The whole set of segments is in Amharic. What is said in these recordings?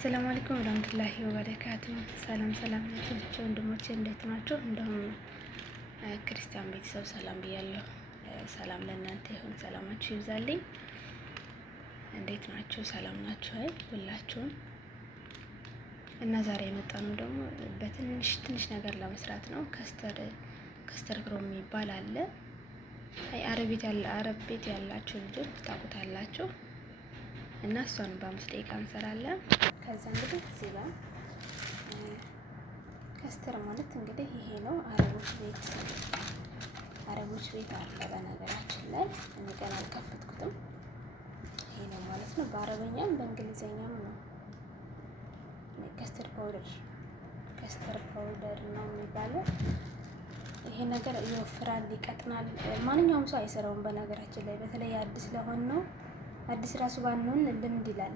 አሰላሙ አለይኩም ወራህመቱላሂ ወበረካቱ። ሰላም ሰላም እህቶቼ ወንድሞቼ እንዴት ናችሁ? እንደውም ክርስቲያን ቤተሰብ ሰላም ብያለሁ። ሰላም ለእናንተ ይሁን፣ ሰላማችሁ ይብዛልኝ። እንዴት ናችሁ? ሰላም ናችሁ? አይ ሁላችሁም። እና ዛሬ የመጣ ነው ደግሞ በትንሽ ነገር ለመስራት ነው። ከስተር ክሮም የሚባል አለ። አይ አረብ ቤት ያላችሁ ልጆች ታውቁታላችሁ። እና እሷን በ5 ደቂቃ እንሰራለን። ከዛ እንግዲህ እዚህ ጋር ከስተር ማለት እንግዲህ ይሄ ነው። አረቦች ቤት አለ። በነገራችን ላይ እኔ ገና አልከፈትኩትም። ይሄ ነው ማለት ነው። በአረበኛም በእንግሊዘኛም ነው። ከስተር ፓውደር ነው የሚባለው። ይሄ ነገር ይወፍራል፣ ይቀጥናል። ማንኛውም ሰው አይሰራውም በነገራችን ላይ። በተለይ አዲስ ለሆን ነው አዲስ ራሱ ባንሆን ልምድ ይላል።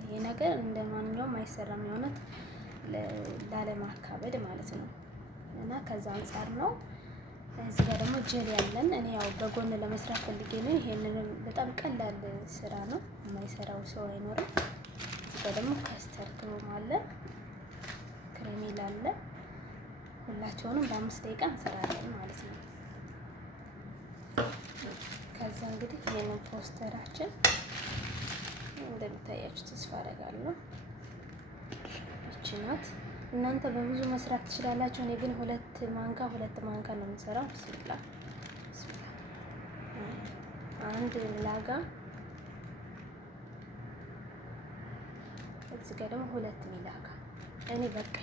ይሄ ነገር እንደ ማንኛውም አይሰራም፣ የሆነት ላለማካበድ ማለት ነው። እና ከዛ አንፃር ነው። እዚህ ጋር ደግሞ ጀል ያለን እኔ ያው በጎን ለመስራት ፈልጌ ነው። ይሄንን በጣም ቀላል ስራ ነው፣ የማይሰራው ሰው አይኖርም። እዚህ ጋር ደግሞ ከስተር ክሮም አለ፣ ክሬሜል አለ። ሁላቸውንም በ5 ደቂቃ እንሰራለን ማለት ነው። ከዛ እንግዲህ ይሄንን ፖስተራችን እንደምታያችሁ ተስፋ አደርጋለሁ። ይቺ ናት። እናንተ በብዙ መስራት ትችላላችሁ። እኔ ግን ሁለት ማንካ ነው የምሰራው። ብስሚላ አንድ ላጋ፣ እዚህ ጋር ደግሞ 2 ሚላጋ። እኔ በቃ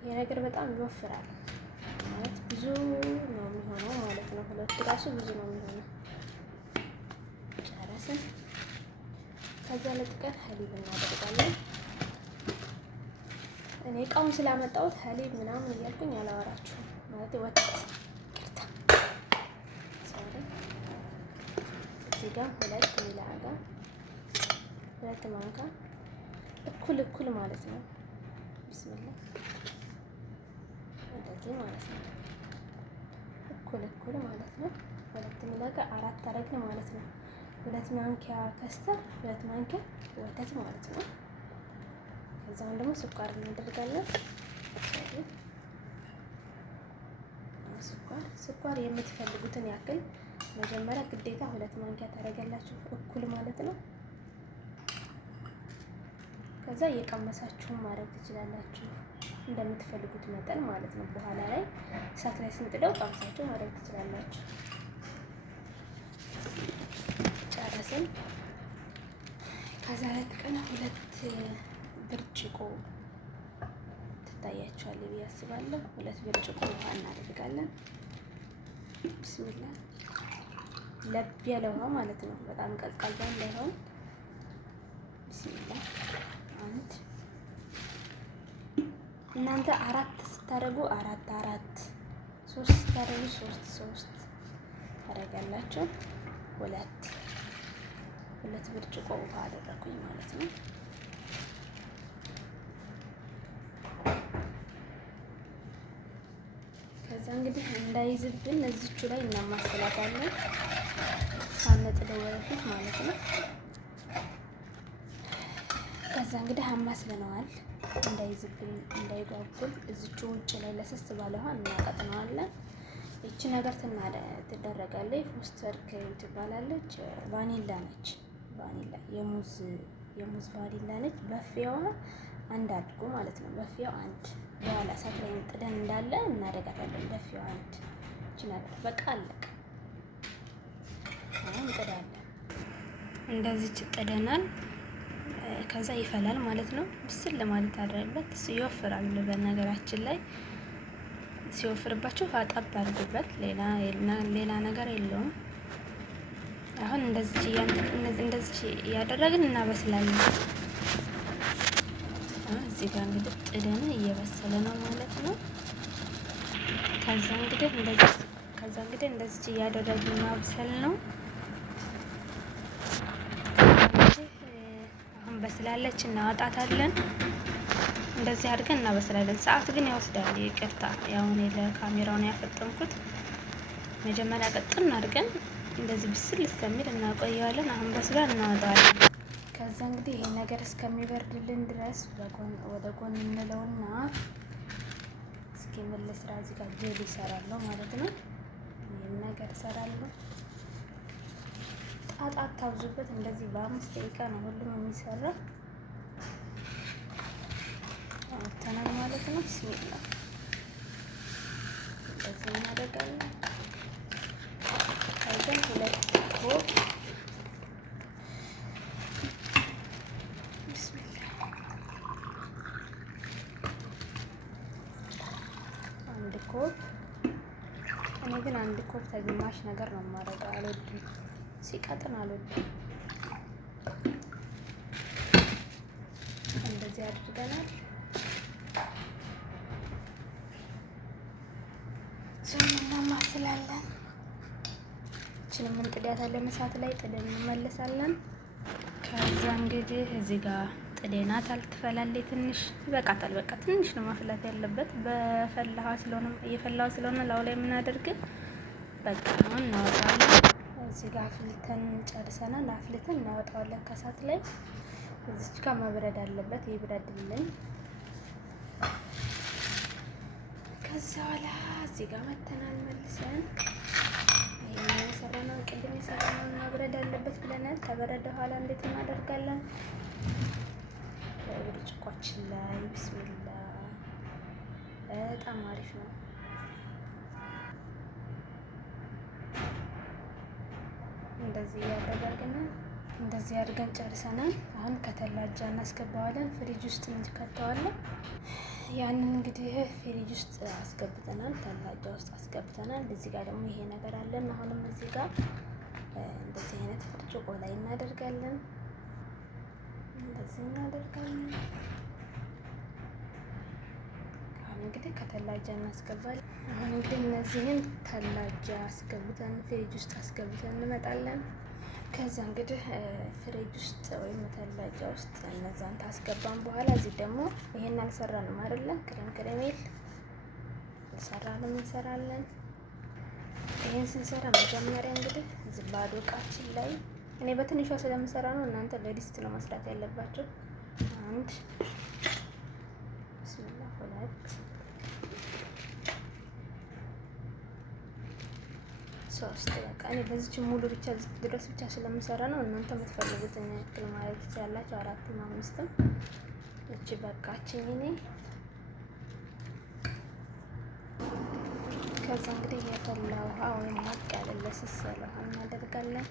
ይሄ ነገር በጣም ይወፍራል ማለት ብዙ ነው የሚሆነው ማለት ነው። ሁለቱ ራሱ ብዙ ነው የሚሆነው። ጨረስን። ከዛ ለጥቀን ሀሊብ እናደርጋለን። እኔ እቃውን ስላመጣሁት ሀሊብ ምናምን እያልኩኝ አላወራችሁም ማለት ወተት ቅርታ። እዚህ ጋር 2 ሚላጋ 2 ማንካ እኩል ማለት ነው። ቢስሚላ እንደዚህ ማለት ነው። እኩል ማለት ነው። 2 ሚላጋ 4 አረግን ማለት ነው። 2 ማንኪያ ከስተር 2 ማንኪያ ወተት ማለት ነው። ከዛውን ደግሞ ስኳር እናደርጋለን። ስኳር የምትፈልጉትን ያክል መጀመሪያ ግዴታ 2 ማንኪያ ታደርጋላችሁ፣ እኩል ማለት ነው። ከዛ እየቀመሳችሁ ማድረግ ትችላላችሁ እንደምትፈልጉት መጠን ማለት ነው። በኋላ ላይ እሳት ላይ ስንጥደው ቀምሳችሁ ማድረግ ትችላላችሁ። ጨረስን። ከዛ ለጥቀን 2 ብርጭቆ ትታያችኋል ብዬ አስባለሁ። 2 ብርጭቆ ውሃ እናደርጋለን። ቢስሚላ ለብ ያለ ውሃ ማለት ነው፣ በጣም ቀዝቃዛ እንዳይሆን። ቢስሚላ አንድ እናንተ 4 ስታደርጉ 4 3 ስታደርጉ 3 ታደርጋላችሁ። 2 ብርጭቆ ውሃ አደረኩኝ ማለት ነው። ከዛ እንግዲህ እንዳይዝብን እዚቹ ላይ እናማስላታለን ሳንጥደው በፊት ማለት ነው። ከዛ እንግዲህ አማስለነዋል እንዳይዝብን እንዳይጓጉል። እዚቹ ውጭ ላይ ለስስ ባለ ውሃ እናቀጥነዋለን። ይቺ ነገር ትደረጋለች። ፎስተር ክሬም ትባላለች። ቫኒላ ነች። ቫኒላ የሙዝ ቫኒላ ነች። በፊያዋ አንድ አድርጎ ማለት ነው። በፊያው አንድ በኋላ እሳት ላይ ጥደን እንዳለ እናደርጋታለን። በፊያው አንድ ይቺ ነገር በቃ አለቀ። አሁን እንጥዳለን። እንደዚህ ጥደናል። ከዛ ይፈላል ማለት ነው። ብስል ለማለት አድርጉበት። እሱ ይወፍራል። በነገራችን ላይ ሲወፍርባችሁ አጠብ አድርጉበት። ሌላ ነገር የለውም። አሁን እንደዚህ እያደረግን እናበስላለን። እዚህ ጋር እንግዲህ ጥደን እየበሰለ ነው ማለት ነው። ከዛ እንግዲህ እንደዚህ እያደረግን ማብሰል ነው። አሁን በስላለች እናወጣታለን። እንደዚህ አድርገን እናበስላለን። ሰዓት ግን ይወስዳል። ይቅርታ ያው እኔ ለካሜራውን ያፈጠንኩት። መጀመሪያ ቀጥን አድርገን እንደዚህ ብስል እስከሚል እናቆየዋለን። አሁን በስሏል፣ እናወጣዋለን። ከዛ እንግዲህ ይሄ ነገር እስከሚበርድልን ድረስ ወደ ጎን እንለውና እስኪ ምን ልስራ እዚህ ጋር ጄሊ እሰራለሁ ማለት ነው። ይሄን ነገር እሰራለሁ። ጣጣ አታብዙበት። እንደዚህ በ5 ደቂቃ ነው ሁሉም የሚሰራ አውጥተናል ማለት ነው። ቢስሚላህ እንደዚህ እናደርጋለን። ከዛ 2 ኮብ ቢስሚላህ 1 ኮብ። እኔ ግን 1 ኮብ ተግማሽ ነገር ነው የማደርገው። አልወድም፣ ሲቀጥን አልወድም። እንደዚህ አድርገናል። እናማስላለን። እችንም እንጥዳታለን እሳት ላይ ጥደን እንመለሳለን። ከዛ እንግዲህ እዚህ ጋር ጥዴናት አልትፈላለች። ትንሽ ይበቃታል። በቃ ትንሽ ነው ማፍላት ያለበት። እየፈላው ስለሆነ ላው ላይ የምናደርግ በቃ አሁን እናወጣዋለን። እዚህ ጋር አፍልተን ጨርሰናል። አፍልተን እናወጣዋለን ከእሳት ላይ። እዚች ጋር መብረድ አለበት። ይብረድልን። ከዛ በኋላ እዚህ ጋር መተናል መልሰን ይሄን የሰራነው ቅድም የሰራነው መብረድ አለበት ብለናል። ከበረደ በኋላ እንዴት እናደርጋለን? ብርጭቆችን ላይ ቢስሚላ በጣም አሪፍ ነው። እንደዚህ ያደረግን እንደዚህ አድርገን ጨርሰናል። አሁን ከተላጃ እናስገባዋለን። ፍሪጅ ውስጥ እንከተዋለን። ያንን እንግዲህ ፍሪጅ ውስጥ አስገብተናል። ተላጃ ውስጥ አስገብተናል። እዚህ ጋር ደግሞ ይሄ ነገር አለን። አሁንም እዚህ ጋር እንደዚህ አይነት ብርጭቆ ላይ እናደርጋለን። እንደዚህ እናደርጋለን። አሁን እንግዲህ ከተላጃ እናስገባለን። አሁን እንግዲህ እነዚህን ተላጃ አስገብተን ፍሪጅ ውስጥ አስገብተን እንመጣለን። ከዛ እንግዲህ ፍሪጅ ውስጥ ወይም ተላጃ ውስጥ እነዛን ታስገባን በኋላ እዚህ ደግሞ ይሄን አልሰራንም አይደለ? ክሬሜል አልሰራንም፣ እንሰራለን። ይሄን ስንሰራ መጀመሪያ እንግዲህ እዚህ ባዶ እቃችን ላይ እኔ በትንሿ ስለምሰራ ነው። እናንተ በዲስት ነው መስራት ያለባቸው። 1 ቢስሚላህ 2 3 በቃ እኔ በዚች ሙሉ ብቻ ድረስ ብቻ ስለምሰራ ነው። እናንተ የምትፈልጉትን ያክል ማለት ትችላላችሁ። 4ም 5ም እቺ በቃችኝ እኔ። ከዛ እንግዲህ የፈላ ውሃ ወይም ሞቅ ያለ ለስስ ያለ ውሃ እናደርጋለን።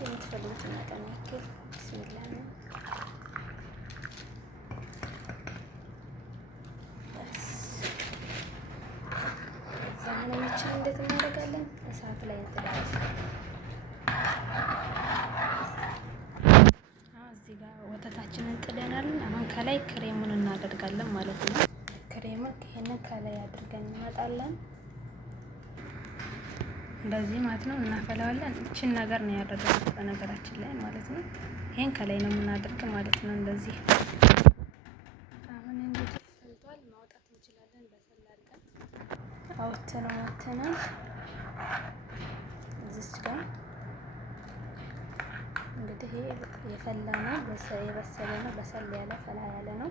የምትፈልጉትን መጠን ያክል ቢስሚላህ ነው። አሁን እንዴት እናደርጋለን? እሳት ላይ እንጥዳለን። እዚህ ጋር ወተታችንን ጥደናል። አሁን ከላይ ክሬሙን እናደርጋለን ማለት ነው። ክሬሙን ይሄንን ከላይ አድርገን እንመጣለን። እንደዚህ ማለት ነው። እናፈላዋለን። እቺን ነገር ነው ያደረግነው በነገራችን ላይ ማለት ነው። ይሄን ከላይ ነው የምናደርግ ማለት ነው። እንደዚህ አሁን እንግዲህ ፈልቷል። ማውጣት እንችላለን። በሰል አድርገን አውጥተናል። እዚች ጋር እንግዲህ ይሄ የፈላ ነው፣ የበሰለ ነው፣ በሰል ያለ ፈላ ያለ ነው።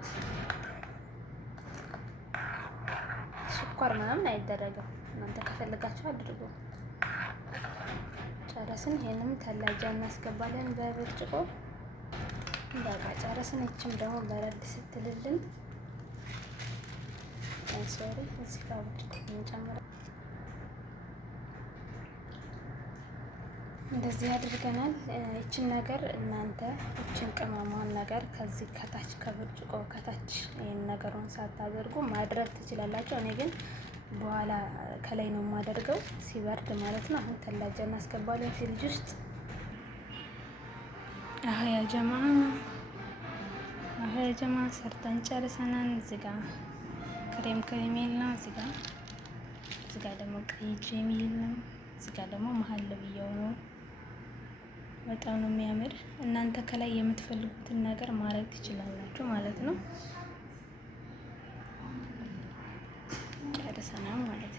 ስኳር ምናምን አይደረግም። እናንተ ከፈለጋችሁ አድርጉ። ጨረስን። ይሄንም ተላጃ እናስገባለን በብርጭቆ። በቃ ጨረስን። እችም ደግሞ በረድ ስትልልን ሶሪ እዚህ ጋር ብርጭቆ እንጨምራለን። እንደዚህ አድርገናል። እችን ነገር እናንተ እችን ቅመሟን ነገር ከዚህ ከታች ከብርጭቆ ከታች ይሄን ነገሩን ሳታደርጉ ማድረግ ትችላላችሁ። እኔ ግን በኋላ ከላይ ነው የማደርገው ሲበርድ ማለት ነው። አሁን ተላጃ እናስገባለን ፍሪጅ ውስጥ። አሁ ያ ጀማ ሰርተን ጨርሰናል። እዚህ ጋር ክሬሚል ነው። እዚህ ጋር ደግሞ ቀይ ጄሚል ነው። እዚህ ጋር ደግሞ መሀል ለብያው ነው። በጣም ነው የሚያምር። እናንተ ከላይ የምትፈልጉትን ነገር ማድረግ ትችላላችሁ ማለት ነው። ጨርሰናል ማለት ነው።